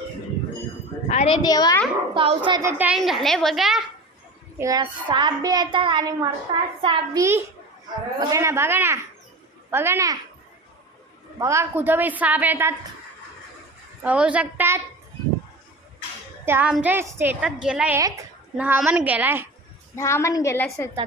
अरे देवा, पावसाचा टाइम झालाय बघा. इकडं साप बी येतात आणि मरतात साप बी. बघा ना बघा ना बघा ना बघा, कुठं बी साप येतात, बघू शकतात. त्या आमच्या शेतात गेलाय एक न्हामन गेलाय शेतात.